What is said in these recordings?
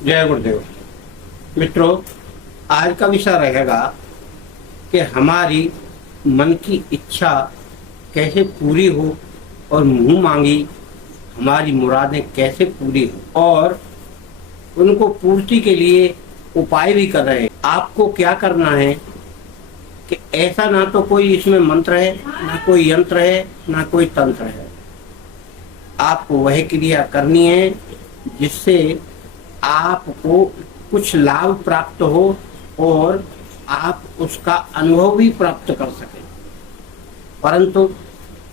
जय गुरुदेव। मित्रों, आज का विषय रहेगा कि हमारी मन की इच्छा कैसे पूरी हो और मुंह मांगी हमारी मुरादें कैसे पूरी हो और उनको पूर्ति के लिए उपाय भी कर रहे हैं। आपको क्या करना है कि ऐसा ना तो कोई इसमें मंत्र है, ना कोई यंत्र है, ना कोई तंत्र है। आपको वह क्रिया करनी है जिससे आपको कुछ लाभ प्राप्त हो और आप उसका अनुभव भी प्राप्त कर सकें, परंतु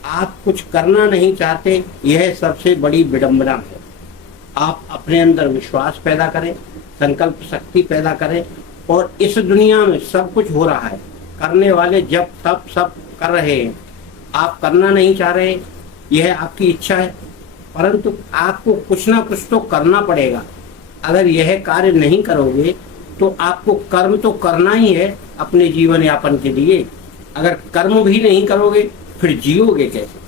आप कुछ करना नहीं चाहते। यह सबसे बड़ी विडंबना है। आप अपने अंदर विश्वास पैदा करें, संकल्प शक्ति पैदा करें और इस दुनिया में सब कुछ हो रहा है, करने वाले जब तब सब कर रहे हैं। आप करना नहीं चाह रहे, यह आपकी इच्छा है, परंतु आपको कुछ ना कुछ तो करना पड़ेगा। अगर यह कार्य नहीं करोगे तो आपको कर्म तो करना ही है अपने जीवन यापन के लिए। अगर कर्म भी नहीं करोगे फिर जियोगे कैसे?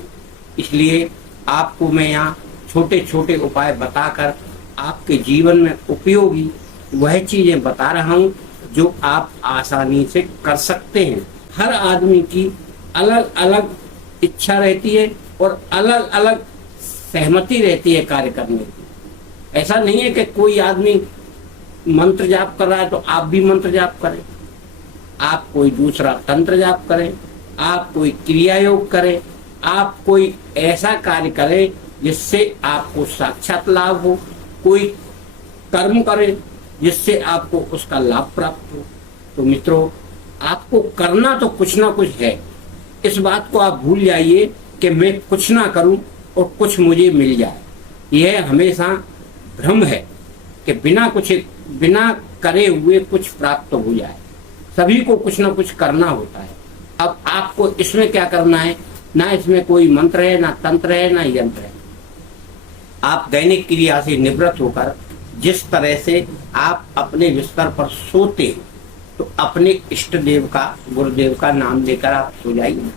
इसलिए आपको मैं यहाँ छोटे छोटे उपाय बताकर आपके जीवन में उपयोगी वह चीजें बता रहा हूँ जो आप आसानी से कर सकते हैं। हर आदमी की अलग अलग इच्छा रहती है और अलग अलग सहमति रहती है कार्य करने की। ऐसा नहीं है कि कोई आदमी मंत्र जाप कर रहा है तो आप भी मंत्र जाप करें, आप कोई दूसरा तंत्र जाप करें, आप कोई क्रिया योग करें, आप कोई ऐसा कार्य करें जिससे आपको साक्षात लाभ हो, कोई कर्म करें जिससे आपको उसका लाभ प्राप्त हो। तो मित्रों, आपको करना तो कुछ ना कुछ है। इस बात को आप भूल जाइए कि मैं कुछ ना करूं और कुछ मुझे मिल जाए। यह हमेशा भ्रम है कि बिना करे हुए कुछ प्राप्त हो जाए। सभी को कुछ ना कुछ करना होता है। अब आपको इसमें क्या करना है? ना इसमें कोई मंत्र है, ना तंत्र है, ना यंत्र है। आप दैनिक क्रिया से निवृत्त होकर जिस तरह से आप अपने बिस्तर पर सोते हैं तो अपने इष्ट देव का, गुरुदेव का नाम लेकर आप सो जाइए।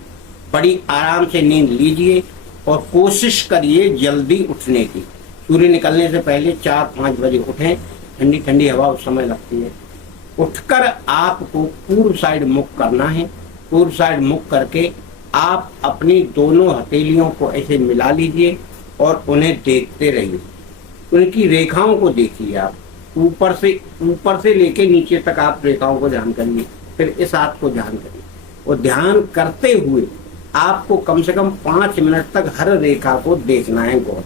बड़ी आराम से नींद लीजिए और कोशिश करिए जल्दी उठने की। सूर्य निकलने से पहले 4-5 बजे उठें। ठंडी ठंडी हवा उस समय लगती है। उठकर आपको पूर्व साइड मुख करना है। पूर्व साइड मुख करके आप अपनी दोनों हथेलियों को ऐसे मिला लीजिए और उन्हें देखते रहिए। उनकी रेखाओं को देखिए। आप ऊपर से लेके नीचे तक आप रेखाओं को ध्यान करिए। फिर इस हाथ को ध्यान करिए और ध्यान करते हुए आपको कम से कम 5 मिनट तक हर रेखा को देखना है, गौर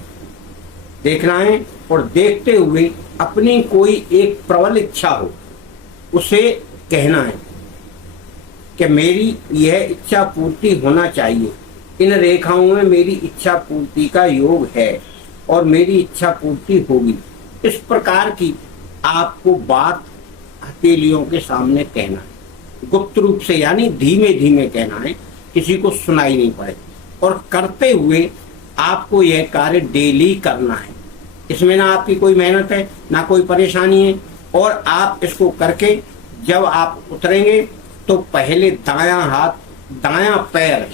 देखना है। और देखते हुए अपनी कोई एक प्रबल इच्छा हो उसे कहना है कि मेरी यह इच्छा पूर्ति होना चाहिए। इन रेखाओं में मेरी इच्छा पूर्ति का योग है और मेरी इच्छा पूर्ति होगी। इस प्रकार की आपको बात हथेलियों के सामने कहना है, गुप्त रूप से, यानी धीमे धीमे कहना है, किसी को सुनाई नहीं पड़े। और करते हुए आपको यह कार्य डेली करना है। इसमें ना आपकी कोई मेहनत है, ना कोई परेशानी है। और आप इसको करके जब आप उतरेंगे तो पहले दायां हाथ, दायां पैर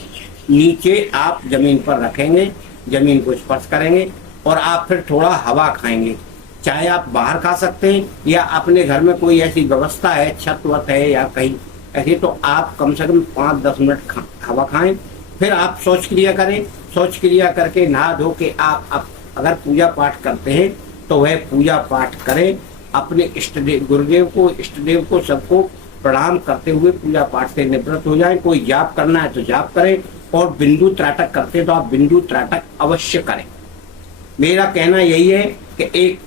नीचे आप जमीन पर रखेंगे, जमीन को स्पर्श करेंगे और आप फिर थोड़ा हवा खाएंगे। चाहे आप बाहर खा सकते हैं या अपने घर में कोई ऐसी व्यवस्था है, छत वत है या कहीं ऐसी, तो आप कम से कम 5-10 मिनट हवा खाएं। फिर आप शौच क्रिया करें। शौच क्रिया करके नहा धो के आप अगर पूजा पाठ करते हैं तो वह पूजा पाठ करें। अपने इष्ट देव, गुरुदेव को, इष्ट देव को, सबको प्रणाम करते हुए पूजा पाठ से निवृत्त हो जाएं। कोई जाप करना है तो जाप करें और बिंदु त्राटक करते हैं तो आप बिंदु त्राटक अवश्य करें। मेरा कहना यही है कि एक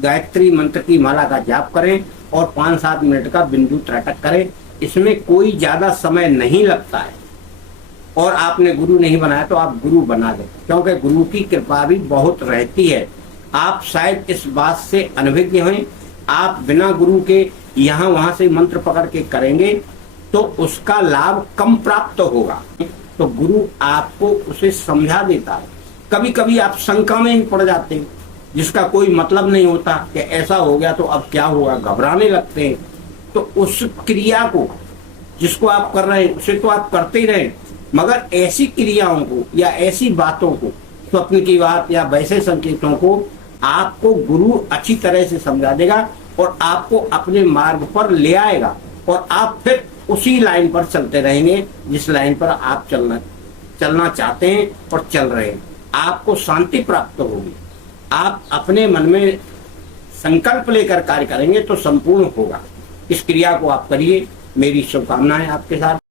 गायत्री मंत्र की माला का जाप करें और 5-7 मिनट का बिंदु त्राटक करें। इसमें कोई ज्यादा समय नहीं लगता है। और आपने गुरु नहीं बनाया तो आप गुरु बना दें, क्योंकि गुरु की कृपा भी बहुत रहती है। आप शायद इस बात से अनभिज्ञ हैं। आप बिना गुरु के यहाँ वहां से मंत्र पकड़ के करेंगे तो उसका लाभ कम प्राप्त होगा। तो गुरु आपको उसे समझा देता है। कभी कभी आप शंका में ही पड़ जाते हैं जिसका कोई मतलब नहीं होता कि ऐसा हो गया तो अब क्या होगा, घबराने लगते हैं। तो उस क्रिया को जिसको आप कर रहे हैं उसे तो आप करते ही रहें, मगर ऐसी क्रियाओं को या ऐसी बातों को, स्वप्न की बात या वैसे संकेतों को आपको गुरु अच्छी तरह से समझा देगा और आपको अपने मार्ग पर ले आएगा और आप फिर उसी लाइन पर चलते रहेंगे जिस लाइन पर आप चलना चाहते हैं और चल रहे हैं। आपको शांति प्राप्त होगी। आप अपने मन में संकल्प लेकर कार्य करेंगे तो संपूर्ण होगा। इस क्रिया को आप करिए। मेरी शुभकामनाएं आपके साथ।